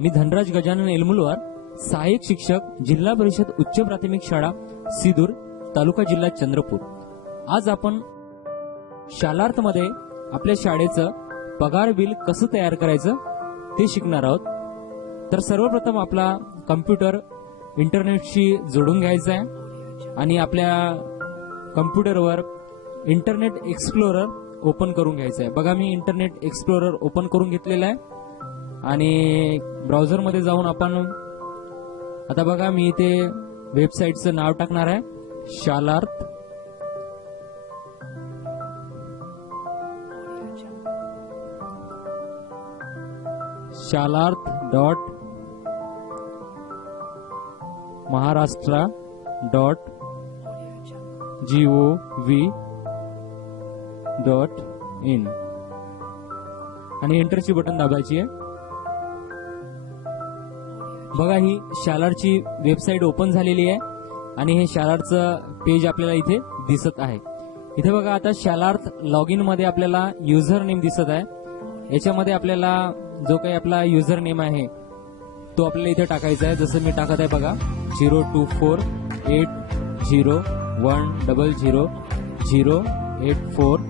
मी धनराज गजानन एलमुलवार सहाय्यक शिक्षक जिल्हा परिषद उच्च प्राथमिक शाळा सिदूर तालुका जिल्हा चंद्रपूर. आज आपण शालार्थमध्ये आपल्या शाळेचं पगार बिल कसं तयार करायचं ते शिकणार आहोत. तर सर्वप्रथम आपला कम्प्युटर इंटरनेटशी जोडून घ्यायचा आहे आणि आपल्या कम्प्युटरवर इंटरनेट एक्सप्लोरर ओपन करून घ्यायचं आहे. बघा मी इंटरनेट एक्सप्लोरर ओपन करून घेतलेला आहे. आणि ब्राउझरमध्ये जाऊन आपण आता बघा मी इथे वेबसाईटचं नाव टाकणार आहे Shalarth. Shalarth dot Maharashtra dot G O V dot in. आणि एंटरची बटन दाबायची आहे. बघा ही शालारची वेबसाईट ओपन झालेली आहे आणि हे शालारचं पेज आपल्याला इथे दिसत आहे. इथे बघा आता शालार्थ लॉग इनमध्ये आपल्याला युजर नेम दिसत आहे. याच्यामध्ये आपल्याला जो काही आपला युजर नेम आहे तो आपल्याला इथे टाकायचा आहे. जसं मी टाकत आहे बघा zero two four eight zero one double zero zero eight four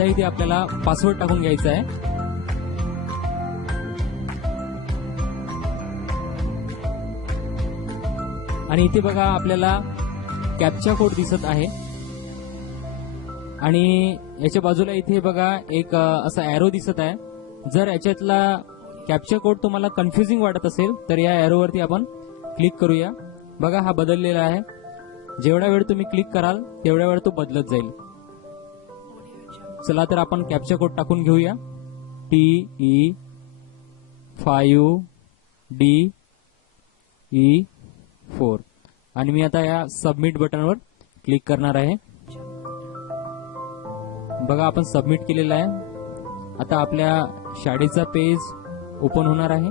आता इथे आपल्याला पासवर्ड टाकून घ्यायचा आहे. आणि इथे बघा आपल्याला कॅप्चा कोड दिसत आहे. आणि याच्या बाजूला इथे बघा एक असा एरो दिसत आहे. जर याच्यातला कॅप्चा कोड तुम्हाला कन्फ्युजिंग वाटत असेल तर या एरोवरती आपण क्लिक करूया. बघा हा बदललेला आहे. जेवढा वेळ तुम्ही क्लिक कराल तेवढ्या वेळ तो बदलत जाईल. चला तर आपण कॅप्चा कोड टाकून घेऊया. T E five D E four आणि मी आता या सबमिट बटनवर क्लिक करणार आहे. बघा आपण सबमिट केलेला आहे. आता आपल्या शाळेचा पेज ओपन होणार आहे.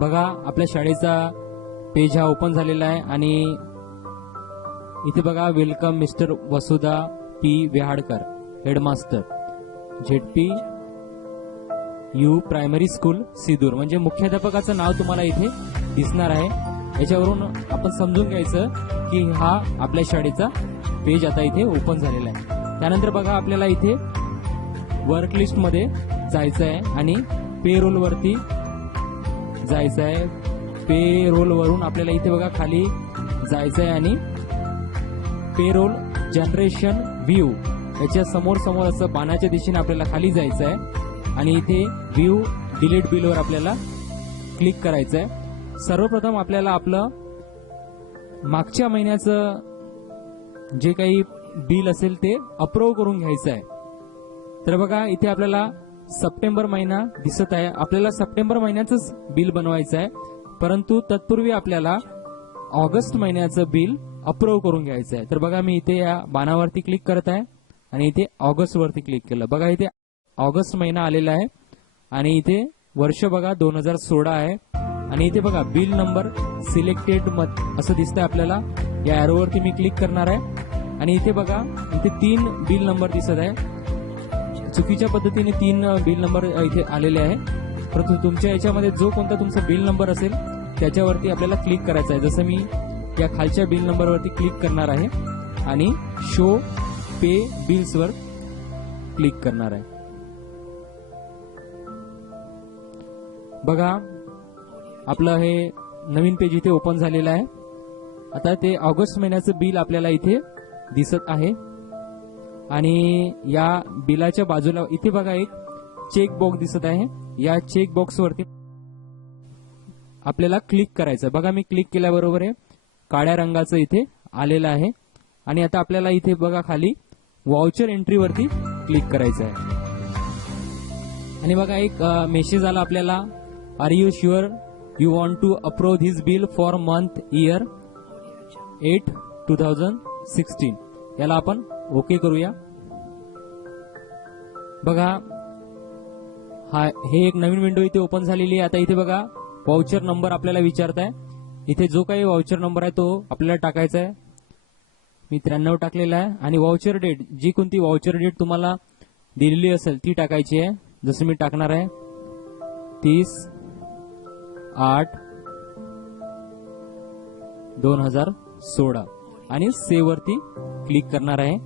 बघा आपल्या शाळेचा पेज हा ओपन झालेला आहे आणि इथे बघा welcome mister Vasudha P Vihadkar headmaster ZP U primary school Sidur म्हणजे मुख्याध्यापकाचं नाव तुम्हाला इथे दिसणार आहे. याच्यावरून आपण समजून घ्यायचं की हा आपल्या शाळेचा पेज आता इथे ओपन झालेला आहे. त्यानंतर बघा आपल्याला इथे वर्क लिस्टमध्ये जायचं आहे आणि पे रोल वरती जायचं आहे. पे रोल वरून आपल्याला इथे बघा खाली जायचं आहे आणि पेरोल जनरेशन व्ह्यू. याच्या समोर समोर असं बाणाच्या दिशेने आपल्याला खाली जायचं आहे आणि इथे व्ह्यू डिलीट बिलवर आपल्याला क्लिक करायचं आहे सर्वप्रथम आपल्याला आपलं मागच्या महिन्याचं जे काही बिल असेल ते अप्रूव्ह करून घ्यायचं आहे तर बघा इथे आपल्याला सप्टेंबर महिना दिसत आहे. आपल्याला सप्टेंबर महिन्याचंच बिल बनवायचं आहे परंतु तत्पूर्वी आपल्याला ऑगस्ट महिन्याचं बिल अप्रूव्ह करून घ्यायचं आहे. तर बघा मी इथे या बाणावरती क्लिक करत आहे आणि इथे ऑगस्ट वरती क्लिक केलं. बघा इथे ऑगस्ट महिना आलेला आहे आणि इथे वर्ष बघा दोन हजार सोळा आहे. आणि इथे बघा बिल नंबर सिलेक्टेड असं दिसतंय आपल्याला. या ॲरोवरती मी क्लिक करणार आहे. आणि इथे बघा इथे तीन बिल नंबर दिसत आहे. चुकीच्या पद्धतीने तीन बिल नंबर इथे आलेले आहे. परंतु तुमच्या याच्यामध्ये जो कोणता तुमचा बिल नंबर असेल त्याच्यावरती आपल्याला क्लिक करायचं आहे. जसं मी या खालच्या बिल नंबरवरती क्लिक करणार आहे आणि शो पे बिल्सवर क्लिक करणार आहे. बघा आपलं हे नवीन पेज इथे ओपन झालेलं आहे. आता ते ऑगस्ट महिन्याचं बिल आपल्याला इथे दिसत आहे. आणि या बिलाच्या बाजूला इथे बघा एक चेक बॉक्स दिसत आहे. या चेक बॉक्स वरती आपल्याला क्लिक करायचं बघा मी क्लिक केल्याबरोबर आहे काळ्या रंगाचं इथे आलेलं आहे. आणि आता आपल्याला इथे बघा खाली वाउचर एंट्रीवरती क्लिक करायचं आहे. आणि बघा एक मेसेज आला आपल्याला. Are you sure you want to approve this bill for month year eight two thousand sixteen याला आपण ओके करूया. बघा हा हे एक नवीन विंडो इथे ओपन झालेली आहे. आता इथे बघा वाउचर नंबर आपल्याला विचारताय. इथे जो काही वाउचर नंबर आहे तो आपल्याला टाकायचा आहे. मी त्र्याण्णव टाकलेला आहे. आणि वाउचर डेट जी कोणती वाउचर डेट तुम्हाला दिलेली असेल ती टाकायची आहे. जसं मी टाकणार आहे तीस आठ दोन हजार सोळा. आणि सेवरती क्लिक करणार आहे.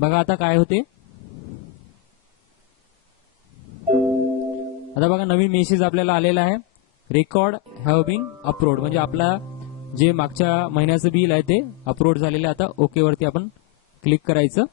बघा आता काय होते. आता बघा नवीन मेसेज आपल्याला आलेला आहे. रेकॉर्ड हॅव बीन अपलोड म्हणजे आपला जे मागच्या महिन्याचं बिल आहे ते अपलोड झालेलं आता ओके वरती आपण क्लिक करायचं.